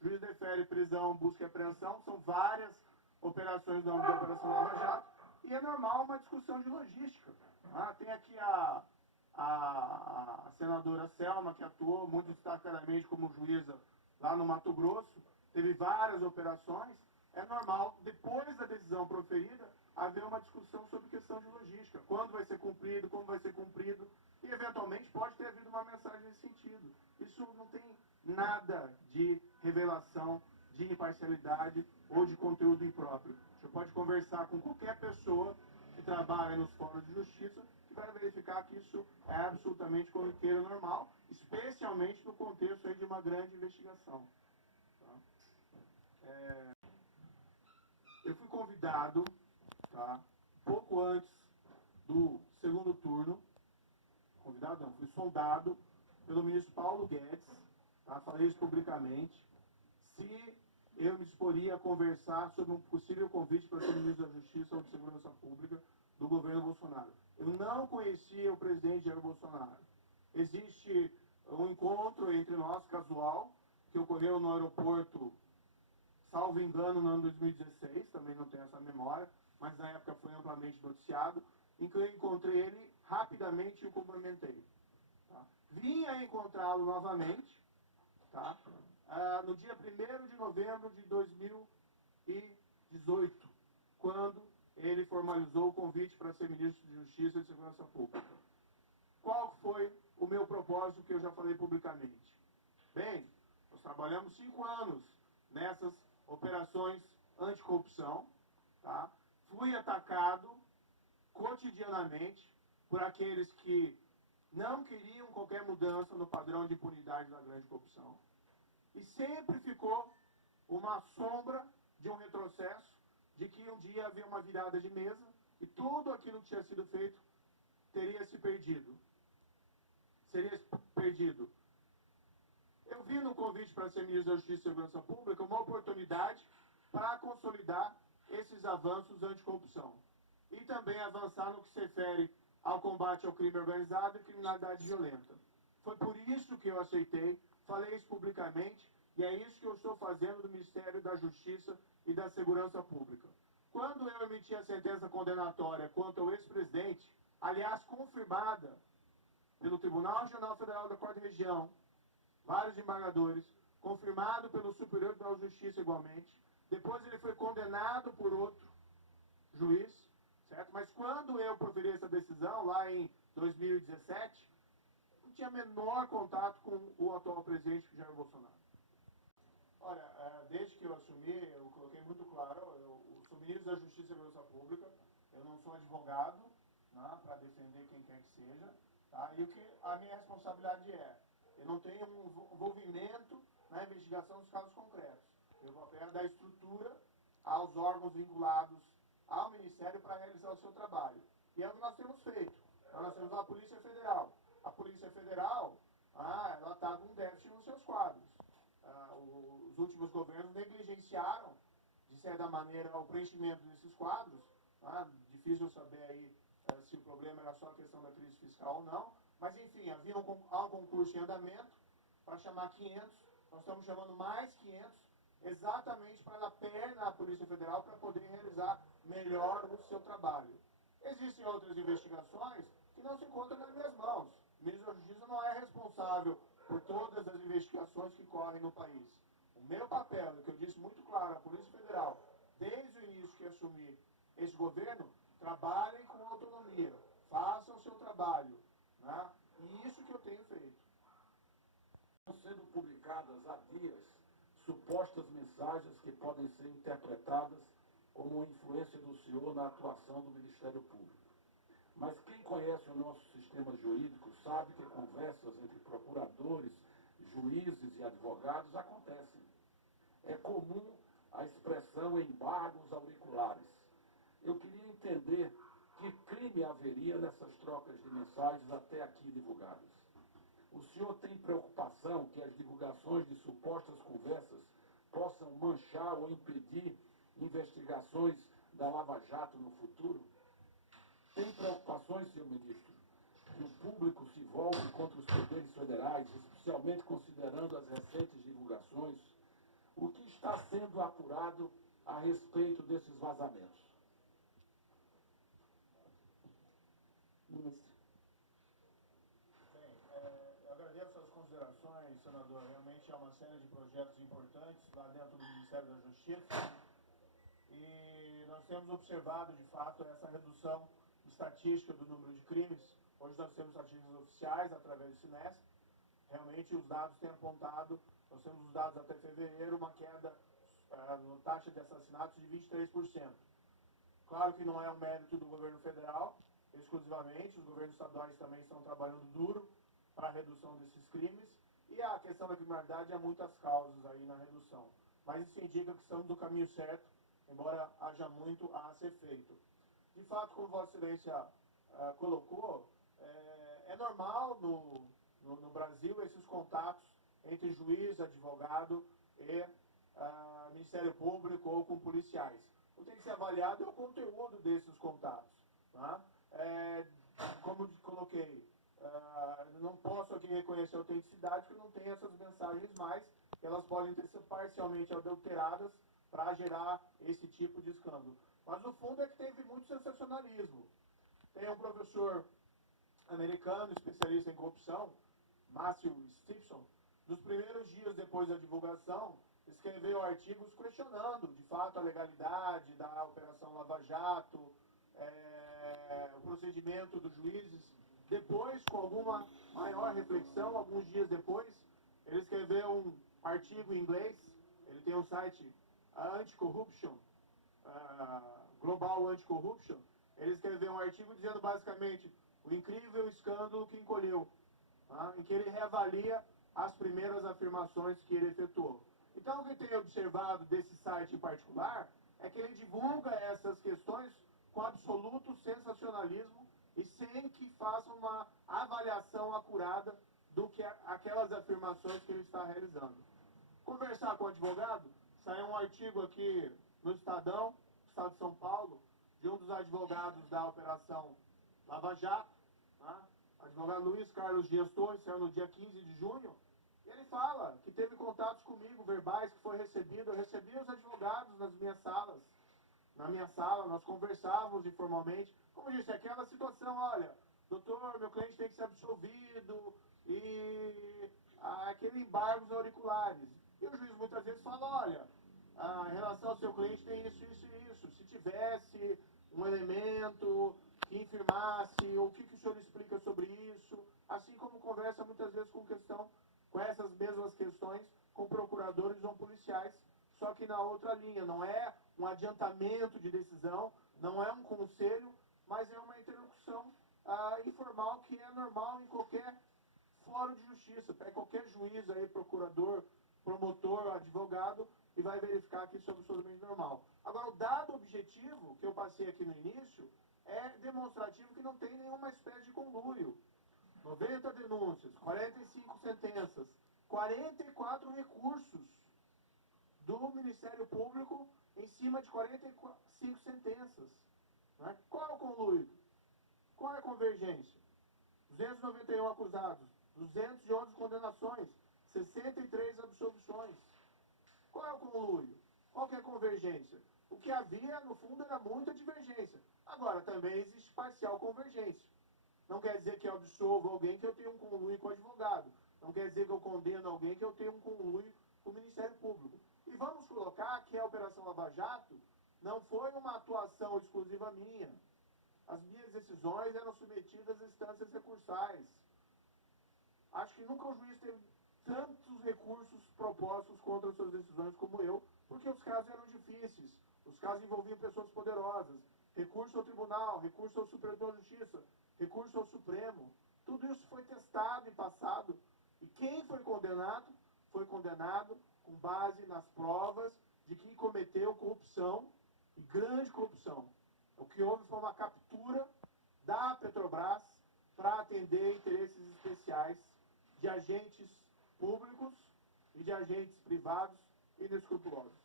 o juiz defere prisão, busca e apreensão, são várias operações no âmbito da Operação Lava Jato, e é normal uma discussão de logística. Tem aqui a senadora Selma, que atuou muito destacadamente como juíza lá no Mato Grosso, teve várias operações. É normal, depois da decisão proferida, haver uma discussão sobre questão de logística. Quando vai ser cumprido, como vai ser cumprido, e eventualmente pode ter havido uma mensagem nesse sentido. Isso não tem nada de revelação, de imparcialidade ou de conteúdo impróprio. Você pode conversar com qualquer pessoa que trabalha nos fóruns de justiça que vai verificar que isso é absolutamente corriqueiro normal, especialmente no contexto aí de uma grande investigação. Eu fui convidado, pouco antes do segundo turno, convidado não, fui sondado pelo ministro Paulo Guedes, falei isso publicamente, se eu me disporia a conversar sobre um possível convite para ser ministro da Justiça ou de Segurança Pública do governo Bolsonaro. Eu não conhecia o presidente Jair Bolsonaro. Existe um encontro entre nós, casual, que ocorreu no aeroporto, salvo engano, no ano 2016, também não tenho essa memória, mas na época foi amplamente noticiado, em que eu encontrei ele rapidamente e o cumprimentei. Vim a encontrá-lo novamente, no dia 1º de novembro de 2018, quando ele formalizou o convite para ser ministro de Justiça e de Segurança Pública. Qual foi o meu propósito que eu já falei publicamente? Bem, nós trabalhamos 5 anos nessas operações anticorrupção, Fui atacado cotidianamente por aqueles que não queriam qualquer mudança no padrão de impunidade da grande corrupção. E sempre ficou uma sombra de um retrocesso, de que um dia havia uma virada de mesa e tudo aquilo que tinha sido feito teria se perdido. Seria perdido. Eu vi no convite para ser ministro da Justiça e Segurança Pública uma oportunidade para consolidar esses avanços anticorrupção. E também avançar no que se refere ao combate ao crime organizado e criminalidade violenta. Foi por isso que eu aceitei, falei isso publicamente, e é isso que eu estou fazendo no Ministério da Justiça e da Segurança Pública. Quando eu emiti a sentença condenatória contra o ex-presidente, aliás, confirmada pelo Tribunal Regional Federal da 4ª Região, vários embargadores, confirmado pelo Superior Tribunal de Justiça igualmente, depois ele foi condenado por outro juiz, certo? Mas quando eu proferi essa decisão, lá em 2017, não tinha menor contato com o atual presidente Jair Bolsonaro. Olha, desde que eu assumi, eu coloquei muito claro, eu sou ministro da Justiça e Segurança Pública, eu não sou advogado, para defender quem quer que seja, e o que a minha responsabilidade eu não tenho um envolvimento na investigação dos casos concretos. Eu vou apenas dar estrutura aos órgãos vinculados ao Ministério para realizar o seu trabalho. E é o que nós temos feito. Então, nós temos a Polícia Federal. A Polícia Federal, ela está com um déficit nos seus quadros. Os últimos governos negligenciaram, de certa maneira, o preenchimento desses quadros. Difícil saber aí se o problema era só a questão da crise fiscal ou não. Mas, enfim, há um concurso em andamento para chamar 500. Nós estamos chamando mais 500, exatamente para dar perna à Polícia Federal para poder realizar melhor o seu trabalho. Existem outras investigações que não se encontram nas minhas mãos. O ministro da Justiça não é responsável por todas as investigações que correm no país. O meu papel, o que eu disse muito claro, a Polícia Federal, desde o início que assumi esse governo, trabalhem com autonomia, façam o seu trabalho. E isso que eu tenho feito. Estão sendo publicadas há dias supostas mensagens que podem ser interpretadas como influência do senhor na atuação do Ministério Público. Mas quem conhece o nosso sistema jurídico sabe que conversas entre procuradores, juízes e advogados acontecem. É comum a expressão embargos auriculares. Eu queria entender que crime haveria nessas trocas de mensagens até aqui divulgadas. O senhor tem preocupação que as divulgações de supostas conversas possam manchar ou impedir investigações da Lava Jato no futuro? Tem preocupações, senhor ministro, que o público se volte contra os poderes federais, especialmente considerando as recentes divulgações? está sendo apurado a respeito desses vazamentos? Ministro. Bem, eu agradeço as considerações, senador. Realmente é uma série de projetos importantes lá dentro do Ministério da Justiça. E nós temos observado, de fato, essa redução estatística do número de crimes. Hoje nós temos estatísticas oficiais através do SINESC. Realmente os dados têm apontado, nós temos os dados até fevereiro, uma queda na taxa de assassinatos de 23%. Claro que não é um mérito do governo federal, exclusivamente, os governos estaduais também estão trabalhando duro para a redução desses crimes, e a questão da criminalidade há muitas causas aí na redução. Mas isso indica que estamos no caminho certo, embora haja muito a ser feito. De fato, como Vossa Excelência colocou, é normal no Brasil esses contatos entre juiz, advogado e Ministério Público ou com policiais. O que tem que ser avaliado é o conteúdo desses contatos. Tá? Como coloquei, não posso aqui reconhecer a autenticidade porque não tem essas mensagens mais, que elas podem ter sido parcialmente adulteradas para gerar esse tipo de escândalo. Mas o fundo é que teve muito sensacionalismo. Tem um professor americano, especialista em corrupção, Matthew Stephenson, nos primeiros dias depois da divulgação, escreveu artigos questionando, de fato, a legalidade da Operação Lava Jato, o procedimento dos juízes. Depois, com alguma maior reflexão, alguns dias depois, ele escreveu um artigo em inglês. Ele tem um site Anti-Corruption, Global Anti-Corruption. Ele escreveu um artigo dizendo basicamente o incrível escândalo que encolheu, em que ele reavalia as primeiras afirmações que ele efetuou. Então, o que eu tenho observado desse site em particular é que ele divulga essas questões com absoluto sensacionalismo e sem que faça uma avaliação acurada do que aquelas afirmações que ele está realizando. Conversar com o advogado, saiu um artigo aqui no Estadão, Estado de São Paulo, de um dos advogados da Operação Lava Jato, advogado Luiz Carlos Dias Torres, saiu no dia 15 de junho, e ele fala que teve contatos comigo, verbais, que foi recebido. Eu recebi os advogados nas minhas salas. Na minha sala, nós conversávamos informalmente. Como eu disse, aquela situação, olha, doutor, meu cliente tem que ser absolvido, e aquele embargo dos auriculares. E o juiz muitas vezes fala, olha, em relação ao seu cliente tem isso, isso e isso. Se tivesse um elemento que infirmasse, ou o que o senhor explica sobre isso, assim como conversa muitas vezes com essas mesmas questões com procuradores ou policiais, só que na outra linha. Não é um adiantamento de decisão, não é um conselho, mas é uma interlocução informal que é normal em qualquer fórum de justiça. Pega qualquer juiz aí, procurador, promotor, advogado, e vai verificar que isso é absolutamente normal. Agora, o dado objetivo que eu passei aqui no início é demonstrativo que não tem nenhuma espécie de conluio. 90 denúncias, 45 sentenças, 44 recursos do Ministério Público em cima de 45 sentenças. Né? Qual é o conluio? Qual é a convergência? 291 acusados, 211 condenações, 63 absolvições. Qual é o conluio? Qual que é a convergência? O que havia, no fundo, era muita divergência. Agora, também existe parcial convergência. Não quer dizer que eu absolvo alguém que eu tenho um conluio com o advogado. Não quer dizer que eu condeno alguém que eu tenho um conluio com o Ministério Público. E vamos colocar que a Operação Lava Jato não foi uma atuação exclusiva minha. As minhas decisões eram submetidas a instâncias recursais. Acho que nunca o juiz teve tantos recursos propostos contra suas decisões como eu, porque os casos eram difíceis. Os casos envolviam pessoas poderosas. Recurso ao tribunal, recurso ao Superior Tribunal de Justiça, recurso ao Supremo. Tudo isso foi testado e passado. E quem foi condenado com base nas provas de que cometeu corrupção, e grande corrupção. O que houve foi uma captura da Petrobras para atender interesses especiais de agentes públicos e de agentes privados inescrupulosos.